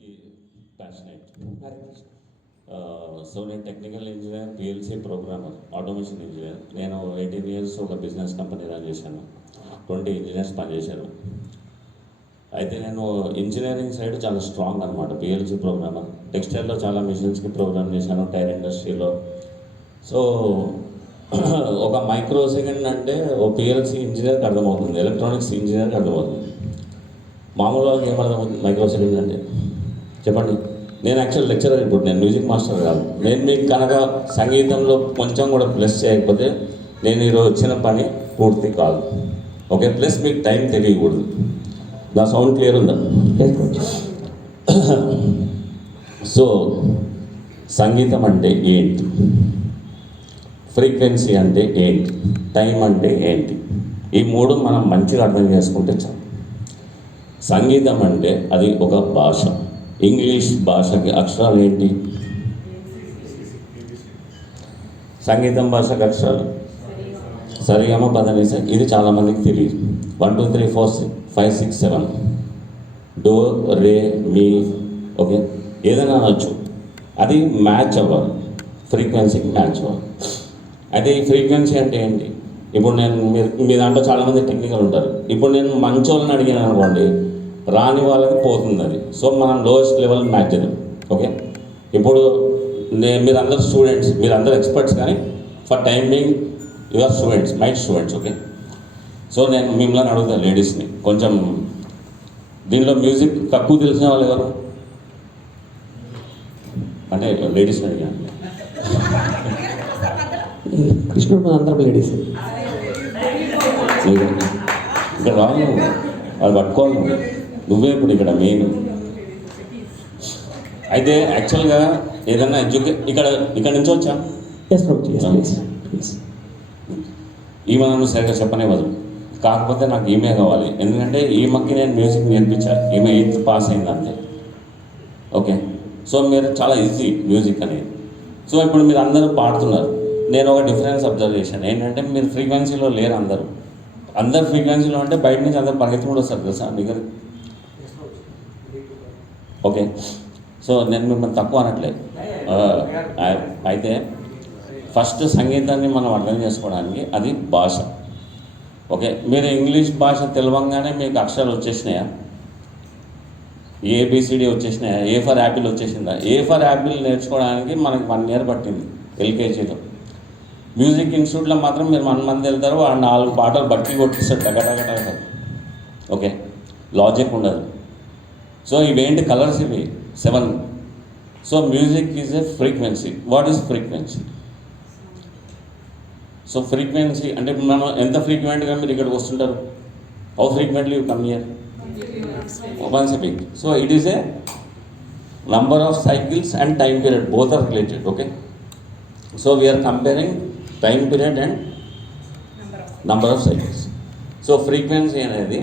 be passionate. So నేను technical engineer, PLC programmer, automation engineer. నేను 18 years ఒక business company run చేశాను. 20 engineers పనిచేశారు. అయితే నేను ఇంజనీరింగ్ సైడ్ చాలా స్ట్రాంగ్ అనమాట. పిఎల్సి ప్రోగ్రామర్, టెక్స్టైల్లో చాలా మిషన్స్కి ప్రోగ్రామ్ చేశాను, టైర్ ఇండస్ట్రీలో. సో ఒక మైక్రో సెకండ్ అంటే ఓ పిఎల్సి ఇంజనీర్కి అర్థమవుతుంది, ఎలక్ట్రానిక్స్ ఇంజనీర్కి అర్థమవుతుంది. మామూలు వాళ్ళకి ఏమర్థమవుతుంది మైక్రో సెకండ్ అంటే? చెప్పండి. నేను యాక్చువల్ లెక్చరర్, ఇప్పుడు నేను మ్యూజిక్ మాస్టర్ కాదు. నేను మీకు కనుక సంగీతంలో కొంచెం కూడా ప్లస్ చేయకపోతే నేను ఈరోజు వచ్చిన పని పూర్తి కాదు. ఓకే, ప్లస్ మీకు టైం తెలియకూడదు. నా సౌండ్ క్లియర్ ఉందా? సో సంగీతం అంటే ఏంటి, ఫ్రీక్వెన్సీ అంటే ఏంటి, టైం అంటే ఏంటి, ఈ మూడు మనం మంచిగా అర్థం చేసుకుంటే చాలు. సంగీతం అంటే అది ఒక భాష. ఇంగ్లీష్ భాషకి అక్షరాలు ఏంటి? సంగీతం భాషకి అక్షరాలు సరిగమ పదనిస. ఇది చాలామందికి తెలియదు. 1 2 3 4 5 6 7 డో రే మీ. ఓకే, ఏదైనా అనొచ్చు, అది మ్యాచ్ అవ్వాలి, ఫ్రీక్వెన్సీకి మ్యాచ్ అవ్వాలి. అయితే ఈ ఫ్రీక్వెన్సీ అంటే ఏంటి? ఇప్పుడు నేను మీ దాంట్లో చాలామంది టెక్నికల్ ఉంటారు. ఇప్పుడు నేను మంచోళ్ళని అడిగాను అనుకోండి, రాని వాళ్ళకి పోతుంది అది. సో మనం లోయెస్ట్ లెవెల్ మ్యాచ్ చేద్దాం. ఓకే, ఇప్పుడు మీరందరూ స్టూడెంట్స్, మీరందరూ ఎక్స్పర్ట్స్, కానీ for time being your students, my students. Okay, so నేను మిమ్మల్ని అడుగుతాను, లేడీస్ని. కొంచెం దీనిలో మ్యూజిక్ తక్కువ తెలిసిన వాళ్ళు ఎవరు? అంటే లేడీస్ని అడిగాను. కృష్ణుడు అందరం లేడీస్. ఇక్కడ రాను, వాళ్ళు పట్టుకోవాలి. నువ్వే ఇప్పుడు ఇక్కడ మెయిన్. అయితే యాక్చువల్గా ఏదన్నా ఇక్కడ నుంచి వచ్చా ఈమె నన్ను సరిగ్గా చెప్పనివ్వదు. కాకపోతే నాకు ఈమె కావాలి, ఎందుకంటే ఈమెకి నేను మ్యూజిక్ నేర్పించాను. ఈమె 8th పాస్ అయిందంటే. ఓకే, సో మీరు చాలా ఈజీ మ్యూజిక్ అనేది. సో ఇప్పుడు మీరు అందరూ పాడుతున్నారు. నేను ఒక డిఫరెన్స్ అబ్జర్వ్ చేశాను. ఏంటంటే మీరు ఫ్రీక్వెన్సీలో లేరు. అందరు ఫ్రీక్వెన్సీలో అంటే బయట నుంచి అందరు పరిగెత్తి కూడా వస్తారు తెలుసా మీకు? ఓకే, సో నేను మిమ్మల్ని తక్కువ అనట్లేదు. అయితే ఫస్ట్ సంగీతాన్ని మనం అర్థం చేసుకోవడానికి అది భాష. ఓకే, మీరు ఇంగ్లీష్ భాష తెలవంగానే మీకు అక్షరాలు వచ్చేసినాయా? ఏబిసిడి వచ్చేసినాయా? ఏ ఫర్ యాపిల్ వచ్చేసిందా? ఏ ఫర్ యాపిల్ నేర్చుకోవడానికి మనకి 1 year పట్టింది ఎల్కేజీలో. మ్యూజిక్ ఇన్స్టిట్యూట్లో మాత్రం మీరు 1 month వెళ్తారు, ఆ 4 పాటలు బట్టి కొట్టిస్తారు టగటగట. ఓకే, లాజిక్ ఉండదు. సో ఇవేంటి కలర్స్? ఇవి 7. So music is a frequency. What is frequency? So frequency అంటే మనం ఎంత ఫ్రీక్వెంట్గా మీరు ఇక్కడికి వస్తుంటారు? How frequently you come here? Once a week. So it is a number of cycles and time period, both are related. Okay, so we're comparing time period and number of cycles. So frequency అనేది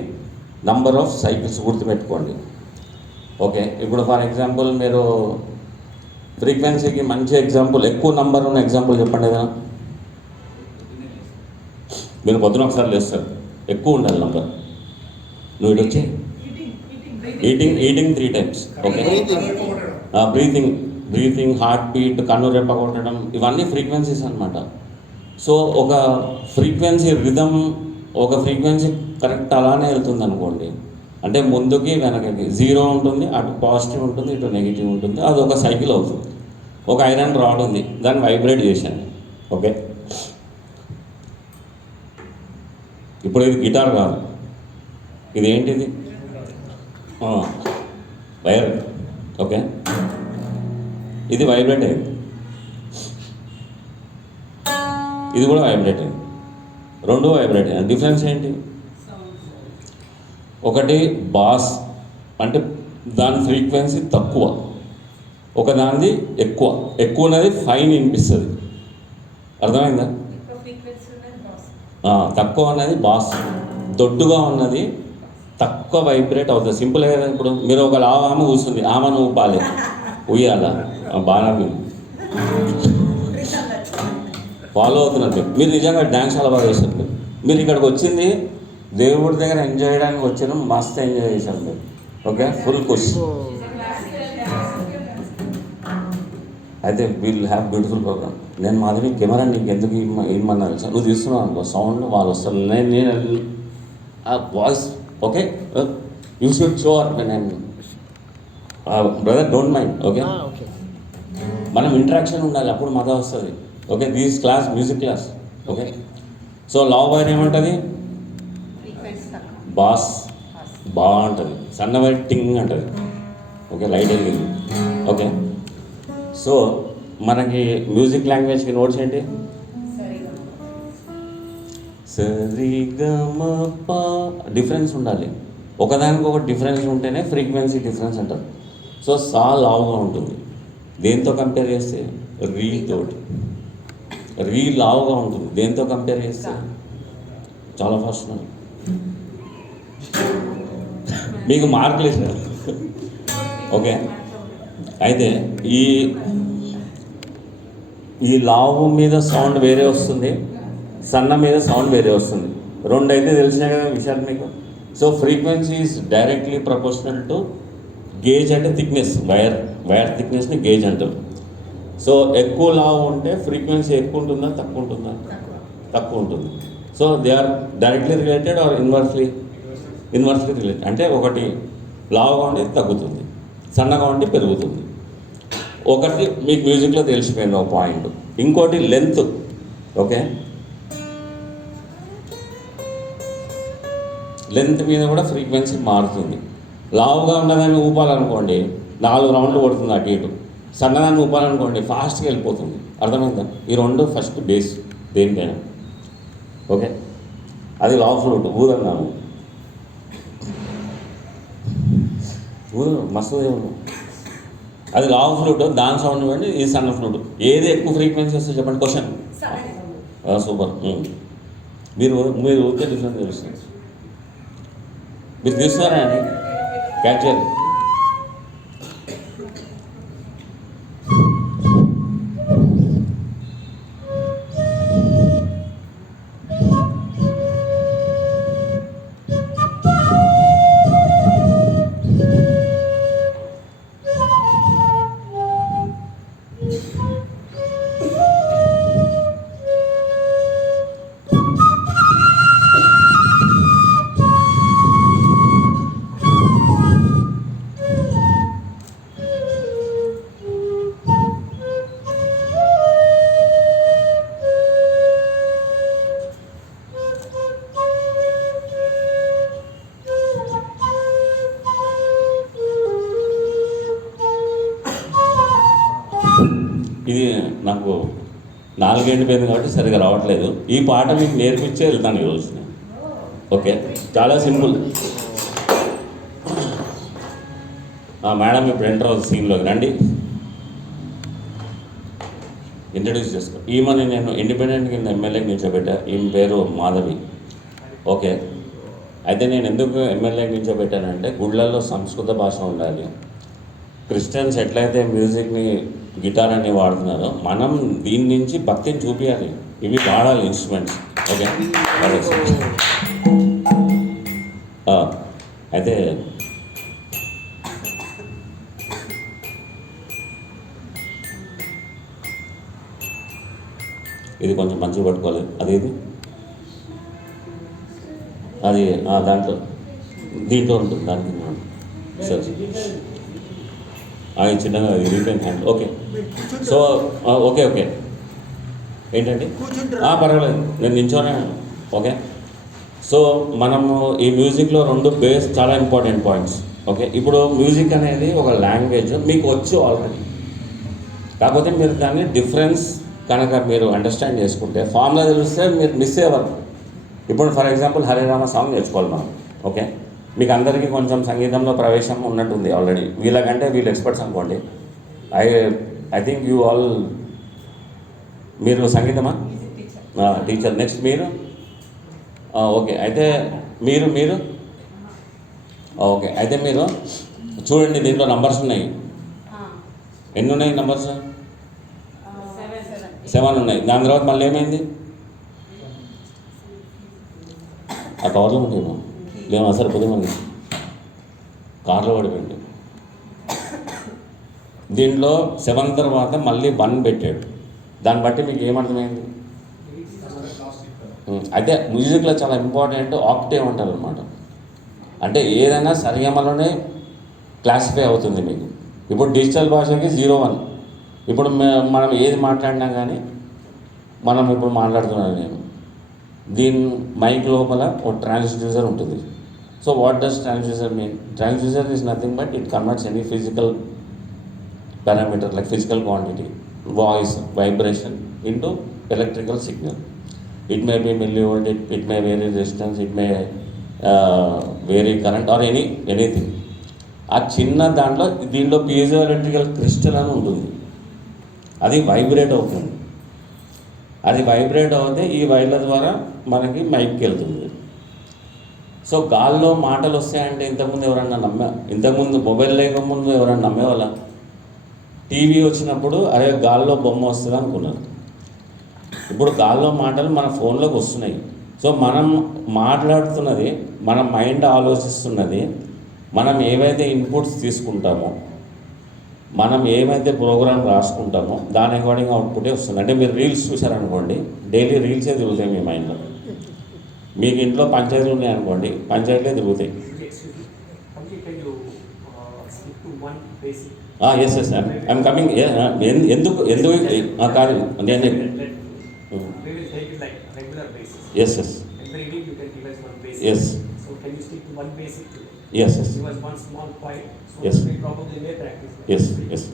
number of cycles, గుర్తుపెట్టుకోండి. Okay, ఇప్పుడు for example మీరు ఫ్రీక్వెన్సీకి మంచి example, ఎక్కువ number ఉన్న example చెప్పండి ఏదైనా. మీరు పొద్దున ఒకసారి లేస్తారు, ఎక్కువ ఉండాలి నంబర్. నువ్వు ఇటు వచ్చి eating 3 times. Okay, breathing, heart beat, కన్ను రెప్ప కొట్టడం, ఇవన్నీ ఫ్రీక్వెన్సీస్ అనమాట. సో ఒక ఫ్రీక్వెన్సీ రిథమ్, ఒక ఫ్రీక్వెన్సీ కరెక్ట్ అలానే వెళ్తుంది అనుకోండి. అంటే ముందుకి వెనకకి 0 ఉంటుంది, అటు పాజిటివ్ ఉంటుంది, ఇటు నెగిటివ్ ఉంటుంది. అది ఒక సైకిల్ అవుతుంది. ఒక ఐరన్ రాడ్ ఉంది, దాన్ని వైబ్రేట్ చేశాను. ఓకే, ఇప్పుడు ఇది గిటార్ కాదు, ఇది ఏంటిది? వైర్. ఓకే, ఇది వైబ్రేట్ అయింది, ఇది కూడా వైబ్రేట్ అయింది, 2 వైబ్రేట్ అయ్యాయి. డిఫరెన్స్ ఏంటి? ఒకటి బాస్ అంటే దాని ఫ్రీక్వెన్సీ తక్కువ, ఒక దానిది ఎక్కువ అనేది ఫైన్ వినిపిస్తుంది. అర్థమైందా? తక్కువ అనేది బాస్, దొడ్డుగా ఉన్నది తక్కువ వైబ్రేట్ అవుతుంది. సింపుల్ కదా. ఇప్పుడు మీరు ఒక ఆమె కూర్చుంది, ఆమె నువ్వు బాలే ఉయ్యాలా, బాగా ఫాలో అవుతున్నట్టు మీరు నిజంగా డ్యాన్స్ చాలా బాగా చేశారు. మీరు ఇక్కడికి వచ్చింది దేవుడి దగ్గర ఎంజాయ్ చేయడానికి వచ్చాను, మస్తు ఎంజాయ్ చేశాను మీరు. ఓకే, ఫుల్ ఖుషి. అయితే వీల్ హ్యావ్ బ్యూటిఫుల్ ప్రోగ్రామ్. నేను మాధవి కెమెరా నీకు ఎందుకు ఇమ్మన్నారు సార్, నువ్వు తీస్తున్నావు అనుకో సౌండ్ వాళ్ళు వస్తారు, నేను ఆ voice okay you should show uh నేను బ్రదర్ డోంట్ మైండ్ ఓకే. మనం ఇంటరాక్షన్ ఉండాలి అప్పుడు మజా వస్తుంది. Okay this class music class okay. So లావ్ వైర్ ఏమంటుంది, బాస్ బాగుంటుంది, సన్న వైర్ టింగ్ అంటుంది. ఓకే లైట్ వెళ్ళింది ఓకే. సో మనకి మ్యూజిక్ లాంగ్వేజ్కి నోట్స్ ఏంటి, సరిగమప డిఫరెన్స్ ఉండాలి, ఒకదానికి ఒక డిఫరెన్స్ ఉంటేనే ఫ్రీక్వెన్సీ డిఫరెన్స్ అంటారు. సో సా లావుగా ఉంటుంది, దేంతో కంపేర్ చేస్తే రీ తోటి, రీ లావుగా ఉంటుంది దేంతో కంపేర్ చేస్తే, చాలా ఫాస్ట్ ఉన్నారు మీకు మార్కులు ఇస్తారు ఓకే. అయితే ఈ లావు మీద సౌండ్ వేరే వస్తుంది, సన్న మీద సౌండ్ వేరే వస్తుంది, రెండు అయితే తెలిసినాయి కదా విషయాలు మీకు. So frequency is directly proportional to gauge అంటే థిక్నెస్, వైర్ థిక్నెస్ని గేజ్ అంటారు. సో ఎక్కువ లావు ఉంటే ఫ్రీక్వెన్సీ ఎక్కువ ఉంటుందా తక్కువ ఉంటుందా, తక్కువ ఉంటుంది. So they are directly related are inversely related. అంటే ఒకటి లావుగా ఉంటే తగ్గుతుంది, సన్నగా ఉంటే పెరుగుతుంది. ఒకటి మీకు మ్యూజిక్లో తెలిసిపోయింది ఒక పాయింట్. ఇంకోటి లెంత్ ఓకే, లెంత్ మీద కూడా ఫ్రీక్వెన్సీ మారుతుంది. లావుగా ఉన్నదాన్ని ఊపాలనుకోండి 4 రౌండ్లు కొడుతుంది అటు ఇటు, సన్నదాన్ని ఊపాలనుకోండి ఫాస్ట్గా వెళ్ళిపోతుంది. అర్థమైందా? ఈ రెండు ఫస్ట్ బేస్ దేనికైనా ఓకే. అది లావ్ ఫ్లూట్ ఊదన్నాము, మస్తు అది లావ్ ఫ్లూట్, దాని సౌండ్ ఇవ్వండి, ఇది సన్న ఫ్లూట్. ఏది ఎక్కువ ఫ్రీక్వెన్సీ వస్తుంది చెప్పండి క్వశ్చన్. సూపర్. మీరు ఊరికే డిఫరెన్స్ తెలుస్తుంది, మీరు తీస్తారా అండి క్యాచ్ చేయాలి. ఇది నాకు 4 ఏళ్ళు పోయింది కాబట్టి సరిగా రావట్లేదు. ఈ పాట మీకు నేర్పించే వెళ్తాను ఈరోజు. ఓకే చాలా సింపుల్. మేడం ఇప్పుడు ఎంటర్ అవుతుంది సీన్లోకి, రండి ఇంట్రడ్యూస్ చేసుకో. ఈమెని నేను ఇండిపెండెంట్ కింద ఎమ్మెల్యేకి నిల్చోబెట్టా, ఈమె పేరు మాధవి ఓకే. అయితే నేను ఎందుకు ఎమ్మెల్యేకి నిల్చోబెట్టానంటే గుళ్ళల్లో సంస్కృత భాష ఉండాలి. క్రిస్టియన్స్ ఎట్లయితే మ్యూజిక్ని గిటార్ అని వాడుతున్నారో మనం దీని నుంచి భక్తిని చూపించాలి, ఇవి వాడాలి ఇన్స్ట్రుమెంట్స్ ఓకే. అయితే ఇది కొంచెం మంచిగా పట్టుకోవాలి, అదేది అది దాంట్లో దీంట్లో ఉంటుంది, దానికి సరే అది చిన్నగా రీపెయిన్ hand okay. So okay okay ఏంటండి పర్వాలేదు నేను నించోనే ఓకే. సో మనము ఈ మ్యూజిక్లో 2 బేస్ చాలా ఇంపార్టెంట్ పాయింట్స్ ఓకే. ఇప్పుడు మ్యూజిక్ అనేది ఒక లాంగ్వేజ్ మీకు వచ్చు ఆల్రెడీ, కాకపోతే మీరు దాన్ని డిఫరెన్స్ కనుక మీరు అండర్స్టాండ్ చేసుకుంటే ఫార్ములా తెలిస్తే మీరు మిస్ అయ్యేవారు. ఇప్పుడు for example Hare Rama song నేర్చుకోవాలి మనం ఓకే. మీకు అందరికీ కొంచెం సంగీతంలో ప్రవేశం ఉన్నట్టుంది ఆల్రెడీ, వీళ్ళకంటే వీళ్ళు ఎక్స్పర్ట్స్ అనుకోండి. ఐ థింక్ యూ ఆల్, మీరు సంగీతమా టీచర్, నెక్స్ట్ మీరు ఓకే. అయితే మీరు ఓకే. అయితే మీరు చూడండి దీంట్లో నంబర్స్ ఉన్నాయి, ఎన్ని ఉన్నాయి నంబర్స్? 7 ఉన్నాయి. దాని తర్వాత మళ్ళీ ఏమైంది? ఆ కవర్లో ఉంటాయేమో లేమో సరే పొద్దు మనకి కార్లో పడిపోయింది. దీంట్లో 7 తర్వాత మళ్ళీ 1 పెట్టాడు. దాన్ని బట్టి మీకు ఏమర్థమైంది? అయితే మ్యూజిక్లో చాలా ఇంపార్టెంట్ ఆక్టేవ్ అంటారు అనమాట. అంటే ఏదైనా సరిగమలోనే క్లాసిఫై అవుతుంది మీకు. ఇప్పుడు డిజిటల్ భాషకి 0-1. ఇప్పుడు మనం ఏది మాట్లాడినా కానీ, మనం ఇప్పుడు మాట్లాడుతున్నాను నేను, దీని మైక్ లోపల ఒక ట్రాన్స్డ్యూసర్ ఉంటుంది. So what does transducer mean? Transducer is nothing but it converts any physical parameter like physical quantity, voice, vibration into electrical signal. It may be millivolt, it may vary resistance, it may vary current or anything. ఆ చిన్న దీంట్లో piezo electrical crystal అని ఉంటుంది. అది vibrate అవుతుంది. అది vibrate అవుతే ఈ వైర్ల ద్వారా మనకి మైక్కి వెళ్తుంది. సో గాల్లో మాటలు వస్తాయంటే ఇంతకుముందు మొబైల్ లేకముందు ఎవరన్నా నమ్మేవాళ్ళ? టీవీ వచ్చినప్పుడు అరే గాల్లో బొమ్మ వస్తుంది అనుకున్నారు. ఇప్పుడు గాల్లో మాటలు మన ఫోన్లోకి వస్తున్నాయి. సో మనం మాట్లాడుతున్నది, మన మైండ్ ఆలోచిస్తున్నది, మనం ఏవైతే ఇన్పుట్స్ తీసుకుంటామో, మనం ఏమైతే ప్రోగ్రామ్ రాసుకుంటామో దాని అకార్డింగ్ అవుట్పుటే వస్తుంది. అంటే మీరు రీల్స్ చూసారనుకోండి, డైలీ రీల్సే తిరుగుతాయి మీ మైండ్లో. మీకు ఇంట్లో పంచాయతీలు ఉన్నాయనుకోండి, పంచాయతీలే తిరుగుతాయి. Yes yes I'm coming. ఎందుకు కాదు నేను yes yes yes yes yes yes yes yes yes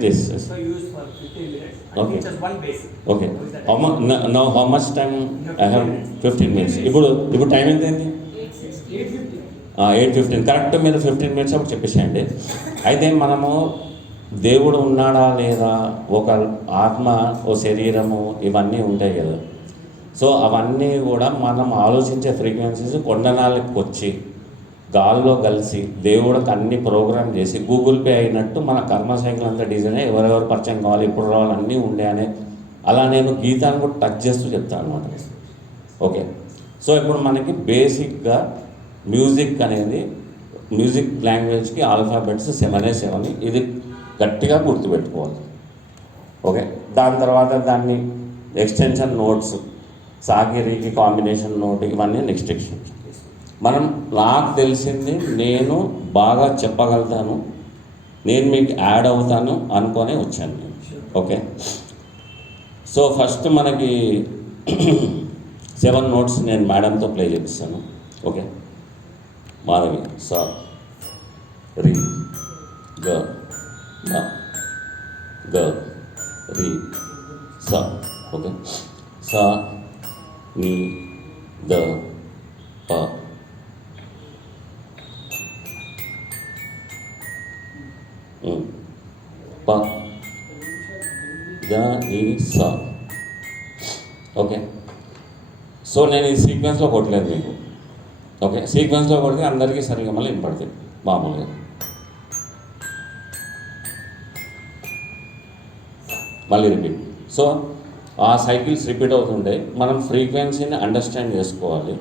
yes yes so used for 15 minutes and okay just one basic. okay how much time I have? 15 minutes. ఇప్పుడు time ఎంత అయింది? 8:15. Correct మీరు 15 minutes అప్పుడు చెప్పేసేయండి. అయితే మనము దేవుడు ఉన్నాడా లేదా, ఒక ఆత్మ, ఓ శరీరము, ఇవన్నీ ఉంటాయి కదా. సో అవన్నీ కూడా మనం ఆలోచించే ఫ్రీక్వెన్సీస్ కొండనాలకు వచ్చి గాల్లో కలిసి దేవుడికి అన్ని ప్రోగ్రామ్ చేసి గూగుల్ పే అయినట్టు మన కర్మ సైకిల్ అంతా డిజైన్ అయ్యి ఎవరెవరు పరిచయం కావాలి, ఇప్పుడు రావాలి, అన్నీ ఉండే అనే అలా నేను గీతాన్ని కూడా టచ్ చేస్తూ చెప్తాను అనమాట. ఓకే. సో ఇప్పుడు మనకి బేసిక్గా మ్యూజిక్ అనేది, మ్యూజిక్ లాంగ్వేజ్కి ఆల్ఫాబెట్స్ 7 ఇది గట్టిగా గుర్తుపెట్టుకోవాలి. ఓకే. దాని తర్వాత దాన్ని ఎక్స్టెన్షన్ నోట్స్, సాగిరికి కాంబినేషన్ నోట్, ఇవన్నీ నెక్స్ట్ ఎక్స్టెన్షన్. మనం నాకు తెలిసింది నేను బాగా చెప్పగలుగుతాను, నేను మీకు యాడ్ అవుతాను అనుకొని వచ్చాను నేను. ఓకే. సో ఫస్ట్ మనకి 7 నోట్స్ నేను మేడంతో ప్లే చేపిస్తాను. ఓకే. మాధవి సా రీ గ మ గ రీ సా. ఓకే. సా నీ ద ప ప ద నీ సా. ఓకే. సో నేను ఈ సీక్వెన్స్లో కొట్టలేదు మీకు. ఓకే. సీక్వెన్స్లో కొడితే అందరికీ సరిగా మళ్ళీ వినపడుతుంది మామూలుగా. మళ్ళీ రిపీట్. సో ఆ సైకిల్స్ రిపీట్ అవుతుంటే మనం ఫ్రీక్వెన్సీని అండర్స్టాండ్ చేసుకోవాలి.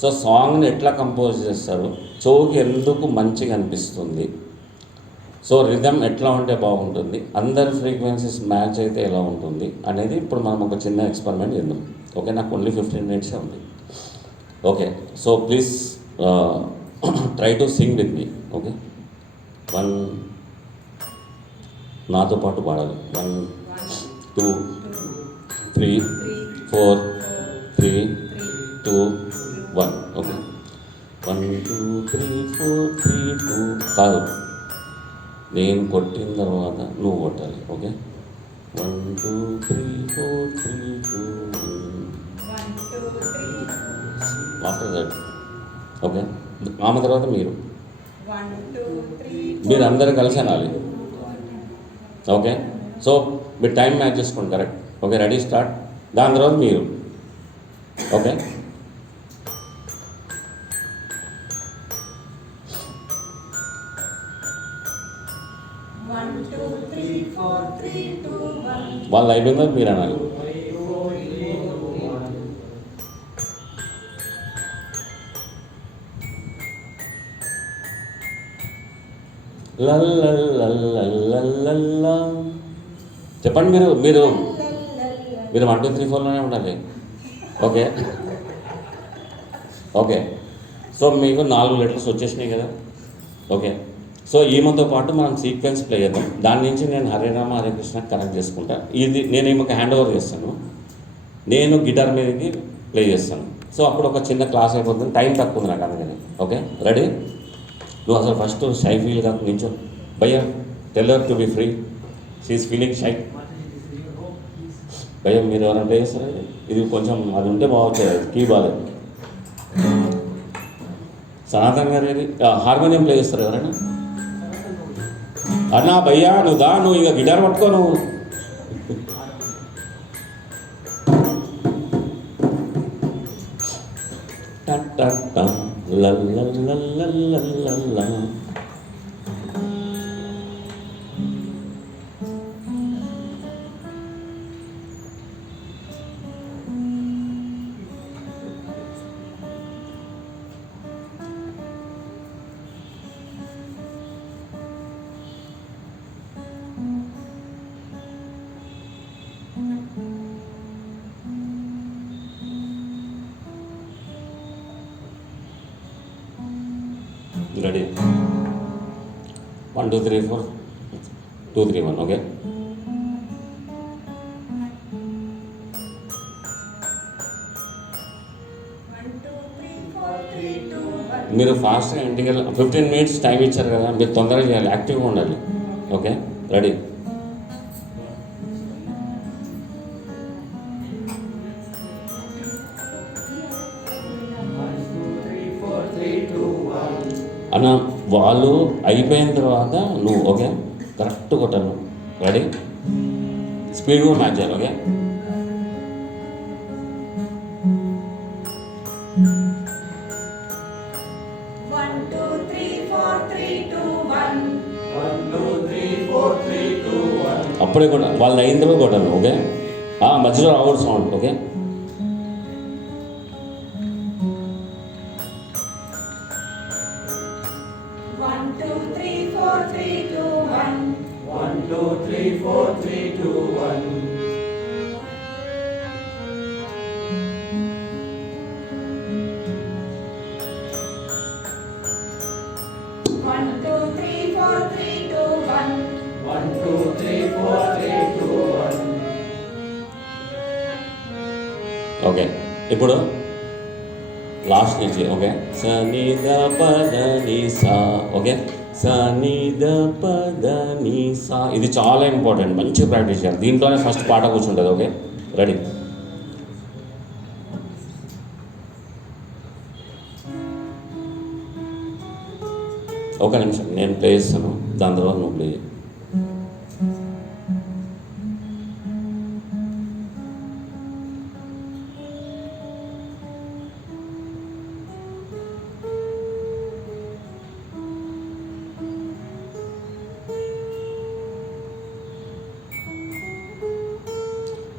సో సాంగ్ని ఎట్లా కంపోజ్ చేస్తారు, చెవుకి ఎందుకు మంచిగా అనిపిస్తుంది, సో రిథమ్ ఎట్లా ఉంటే బాగుంటుంది, అందరి ఫ్రీక్వెన్సీస్ మ్యాచ్ అయితే ఎలా ఉంటుంది అనేది ఇప్పుడు మనం ఒక చిన్న ఎక్స్పెరిమెంట్ చేద్దాం. ఓకే. నాకు ఓన్లీ 15 minutes ఉంది. Okay. So please try to sing with me. Okay. 1 నాతో పాటు పాడాలి. 1 2 3 4 3 2 1. ఓకే. 1 2 3 4 3 2 కాదు, నేను కొట్టిన తర్వాత నువ్వు కొట్టాలి. ఓకే. 1 2 3 4 3 2 1 2 3 after that. ఓకే. ఆమె తర్వాత మీరు మీరు అందరూ కలిసి అనాలి. ఓకే. సో మీరు టైం మ్యాచ్ చేసుకోండి. కరెక్ట్. ఓకే. Ready start. దాని తర్వాత మీరు. ఓకే. వాళ్ళు అయిపోయిందో మీరు అనాలి. లల్లల్లల్లల్లల్లల్లా. చెప్పండి మీరు మీరు మీరు 1 2 3 4లోనే ఉండాలి. Okay okay. సో మీకు 4 లెటర్స్ వచ్చేసినాయి కదా. ఓకే. సో ఈమెతో పాటు మనం సీక్వెన్స్ ప్లే చేద్దాం. దాని నుంచి నేను హరే రామ హరే కృష్ణ కనెక్ట్ చేసుకుంటా. ఇది నేను ఈమెకు హ్యాండ్ ఓవర్ చేస్తాను. నేను గిటార్ మీదకి ప్లే చేస్తాను. సో అప్పుడు ఒక చిన్న క్లాస్ అయిపోతుంది. టైం తక్కువ ఉంది నాకు అందుకని. Okay ready. నువ్వు అసలు ఫస్ట్ షై ఫీల్ కాదు నించో. భయ్యా tell her to be free, she's feeling shy. భయ్యా మీరు ఎవరైనా ప్లే చేస్తారండి? ఇది కొంచెం అది ఉంటే బాగుంటుంది. కీ బాగాలేదు. సనాతన్ గారు హార్మోనియం ప్లే చేస్తారు ఎవరైనా? అన్నా భయ్యా నువ్వు ఇక గిటార్ పట్టుకో నువ్వు. లల్లల్లల్లల్లల్లా. రెడీ 1 2 3 4 2 3 1. ఓకే మీరు ఫాస్ట్గా ఇంటికి వెళ్ళి 15 minutes టైం ఇచ్చారు కదా, మీరు తొందరగా చేయాలి, యాక్టివ్గా ఉండాలి. Okay ready. అన్న వాళ్ళు అయిపోయిన తర్వాత నువ్వు ఓకే కరెక్ట్ కొట్టాను. రెడీ. స్పీడ్ కూడా మ్యాచ్ చేయాలి. ఓకే అప్పుడే కూడా వాళ్ళు అయిన తర్వాత కొట్టాను. ఓకే మధ్యలో రావడం సౌండ్. ఓకే 1 2 3 4 3 2 1. 1 2 3 4 3 2 1. ఓకే ఇప్పుడు లాస్ట్ నుంచి ఓకే సని ద పద ని సా. ఓకే సని ద పద ని సా. ఇది చాలా ఇంపార్టెంట్, మంచి ప్రాక్టీస్ చేయాలి. దీంట్లోనే ఫస్ట్ పాట కూర్చుంటుంది. Okay ready. ఒక నిమిషం నేను ప్లే చేస్తాను, దాని తర్వాత నువ్వు ప్లే చేయి.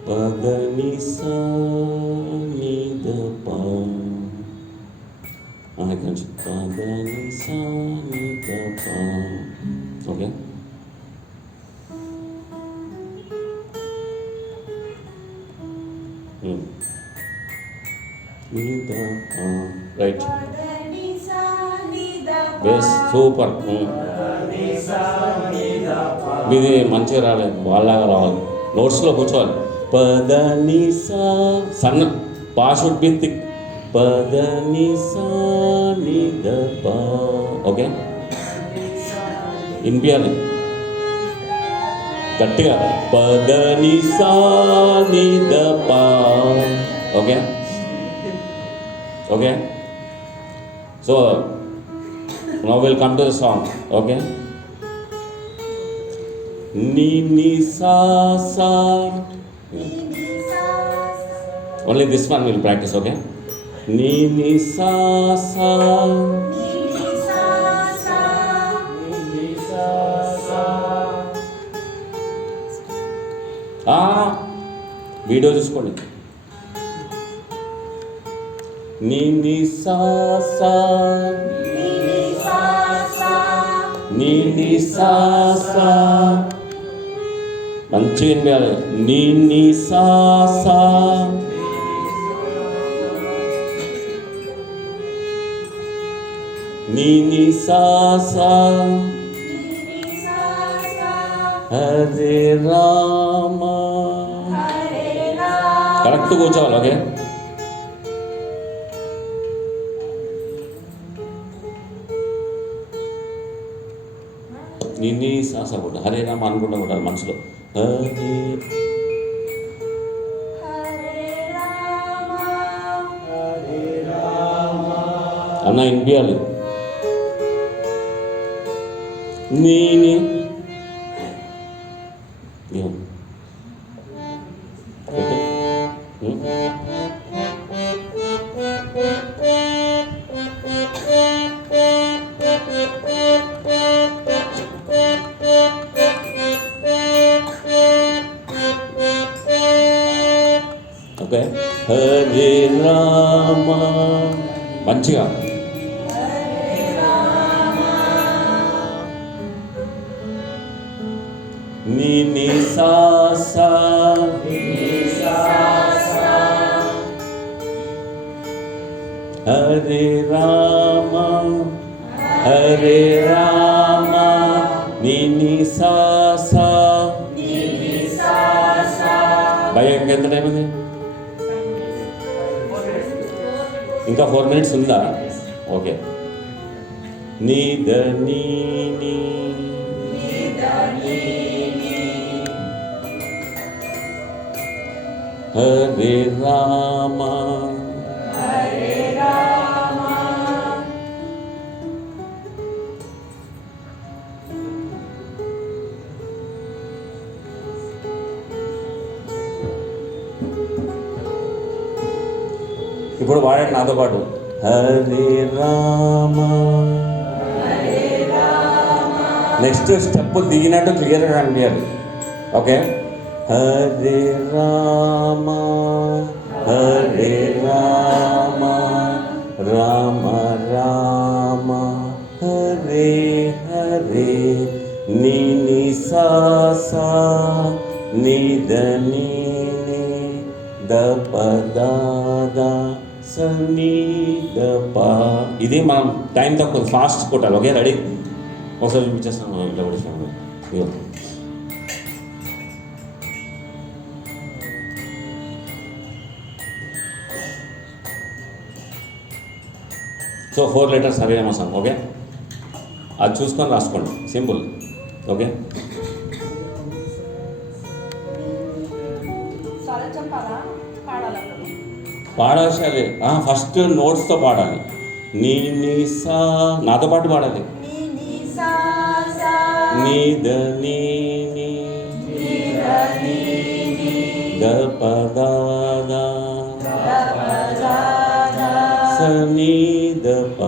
పదని సా ని ద పా. ఇక్కడ నుంచి పదని సా ని ద పా. ఓకే ని ద పా. రైట్ బెస్ సూపర్. మీది మంచిగా రాలేదు, వాళ్ళలాగా రావాలి. నోట్స్లో కూర్చోవాలి. పదని సా సన్న పా షుడ్ బి థిక్. పదని సా ని ద పా. ఓకే వినిపించాలి గట్టిగా. పదని సా ని ద పా. Okay okay so now will come to the song. Okay ని ని సా సా. Only this one we'll practice, okay? Ni ni sa sa. Ni ni sa sa. Ni ni sa sa. Video చూసుకోండి. ని ని సా సా. ని ని సా సా. ని నీ సా సా మంచిగా వినిపించాలి. నీ సా సా నీ సా సా హరే రామ. కరెక్ట్ కూర్చోవాలి. ఓకే, నీ సాస కూడా హరే రామ అనుకుంటా ఉంటారు మనసులో. హరే అన్న వినిపించాలి. నీ ఓకే, హరే రామ మంచిగా. నీ సా సా హరే రామ హరే రామ నీ సా సా. భయ ఎంత టైం ఉంది? ఇంకా 4 minutes ఉందా? ఓకే. నీ హరే రామ ఇప్పుడు వాడండి నాతో పాటు. హరే రామ. నెక్స్ట్ స్టెప్ దిగినట్టు క్లియర్గా అనిపించాలి. ఓకే, హరే రామ హరే రామ రామ రామ హరే హరే నీ సా సా నీ ద ప దా సనీ ద ప. ఇది మనం టైం తక్కువ ఫాస్ట్ కొట్టాలి. Okay, ready? ఒకసారి చూపించేస్తాను. ఇట్లా కొట్టిస్తాను. ఇదిగో so 4 letters Hare Rama song. Okay, అది చూసుకొని రాసుకోండి. సింపుల్. ఓకే, పాడాలి. ఫస్ట్ నోట్స్తో పాడాలి. నీ సా నాతో పాటు పాడాలి. నీ ద ప దా సనీ ద ప.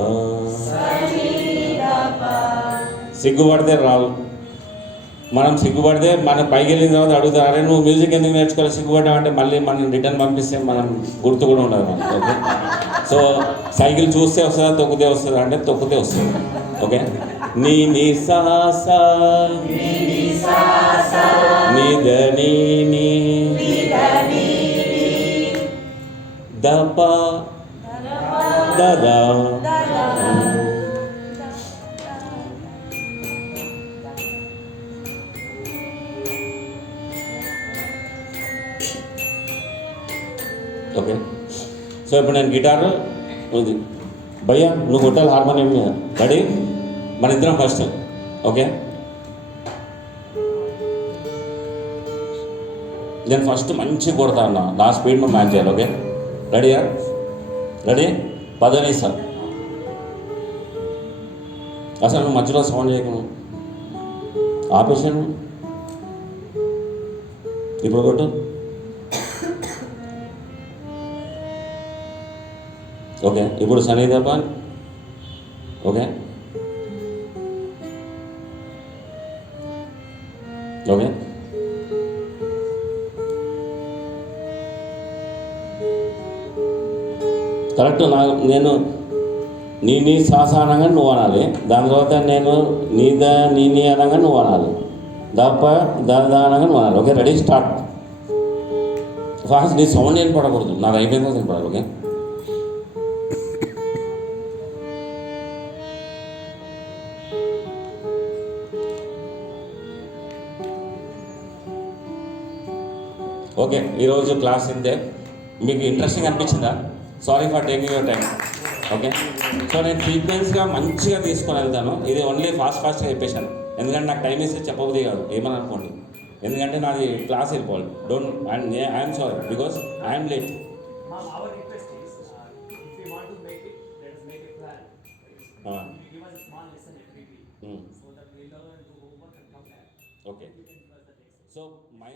సిగ్గుపడితే రావు. మనం సిగ్గుపడితే మనం పైకి వెళ్ళిన తర్వాత అడుగుతారు, అరే నువ్వు మ్యూజిక్ ఎందుకు నేర్చుకోవాలి సిగ్గుపడ్డావు అంటే మళ్ళీ మనం రిటర్న్ పంపిస్తే మనం గుర్తు కూడా ఉండదు మనకి. ఓకే, సో సైకిల్ చూస్తే వస్తుందా తొక్కితే వస్తుందా అంటే తొక్కితే వస్తుంది. ఓకే, నీ సా సా నీ ద ప దా. ఓకే, సో ఇప్పుడు నేను గిటారు ఉంది భయ్యా, నువ్వు కొట్టాలి హార్మోనియం మీద. రెడీ? మన ఇద్దరం ఫస్ట్. ఓకే, నేను ఫస్ట్ మంచిగా కొడతా అన్న, నా స్పీడ్ మనం మ్యాచ్ చేయాలి. ఓకే, రెడీయా? రెడీ? పదని సార్ అసలు నువ్వు మధ్యలో సౌండ్ చేయకు, ఆపేసాను. ఇప్పుడు కొట్టు. ఓకే, ఇప్పుడు సనీ దపాన్. Okay okay correct. నేను నీ సాస అనగా నువ్వు అనాలి. దాని తర్వాత నేను నీ అనగా నువ్వు అనాలి. దప్ప దా అనగా నువ్వు అనాలి. Okay, ready, start. ఫాస్ట్. నీ సౌండ్ ఏం పడకూడదు, నాకు అయిపోయిన తర్వాత ఏం పడాలి. ఓకే. ఓకే, ఈరోజు క్లాస్ ఇంతే. మీకు ఇంట్రెస్టింగ్ అనిపించిందా? Sorry for taking your time. Okay, so నేను సీక్వెన్స్గా మంచిగా తీసుకొని వెళ్తాను. ఇది ఓన్లీ ఫాస్ట్గా చెప్పేశాను, ఎందుకంటే నాకు టైం ఇస్తే చెప్పబుద్ధి కాదు, ఏమని అనుకోండి. ఎందుకంటే నాది క్లాస్ వెళ్ళిపోవాలి. I'm sorry because I'm late. Our request is, if we want to make it, let us make a plan. Give us a small lesson every week, so that we learn, do homework and come back. Okay, You can give us the next. So my